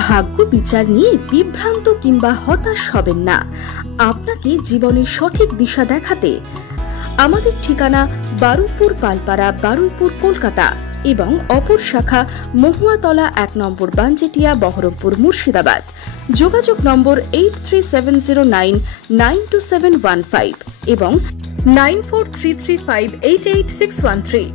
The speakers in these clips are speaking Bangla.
ভাগ্য বিচার নিয়ে বিভ্রান্ত কিংবা হতাশ হবেন না। আপনাকে জীবনের সঠিক দিশা দেখাতে আমাদের ঠিকানা বারুইপুর পালপাড়া, বারুইপুর, কলকাতা এবং অপর শাখা মহুয়াতলা 1 নম্বর বানজেটিয়া, বহরমপুর, মুর্শিদাবাদ। যোগাযোগ নম্বর 8370992715 এবং 9433588613।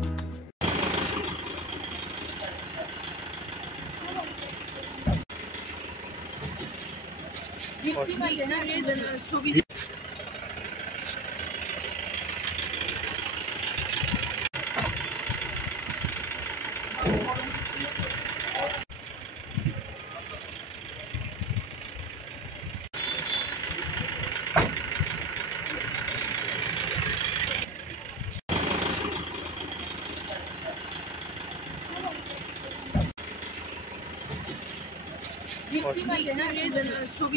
ছবি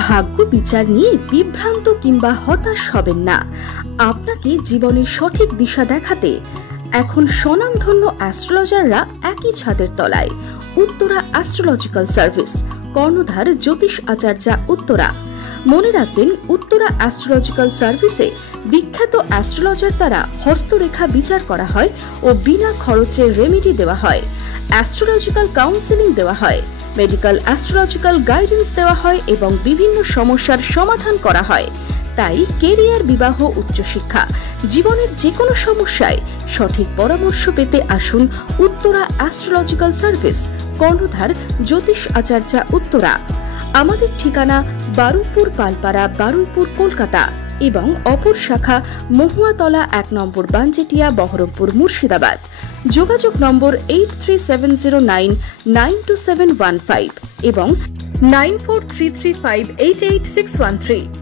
ভাগ্য বিচার নিয়ে বিভ্রান্ত কিংবা হতাশ হবেন না। আপনাকে জীবনের সঠিক দিশা দেখাতে এখন স্বনামধন্য অ্যাস্ট্রোলজাররা একই ছাদের তলায়। উত্তরা অ্যাস্ট্রোলজিক্যাল সার্ভিস, কর্ণধার জ্যোতিষ আচার্য, উত্তরা। মনে রাখবেন, উত্তরা অ্যাস্ট্রোলজিক্যাল সার্ভিসে বিখ্যাত অ্যাস্ট্রোলজার দ্বারা হস্তরেখা বিচার করা হয় ও বিনা খরচে রেমেডি দেওয়া হয়। অ্যাস্ট্রোলজিক্যাল কাউন্সেলিং দেওয়া হয়, মেডিকেল অ্যাস্ট্রোলজিক্যাল গাইডেন্স দেওয়া হয় এবং বিভিন্ন সমস্যার সমাধান করা হয়। তাই কেরিয়ার, বিবাহ, উচ্চশিক্ষা, জীবনের যে কোনো সমস্যায় সঠিক পরামর্শ পেতে আসুন উত্তরা অ্যাস্ট্রোলজিক্যাল সার্ভিস, কর্ণধার জ্যোতিষ আচার্য, উত্তরা। আমাদের ঠিকানা বারুইপুর পালপাড়া, বারুইপুর, কলকাতা এবং অপর শাখা মহুয়াতলা 1 নম্বর বানজেটিয়া, বহরমপুর, মুর্শিদাবাদ। যোগাযোগ নম্বর 8370992715 এবং 9433588613।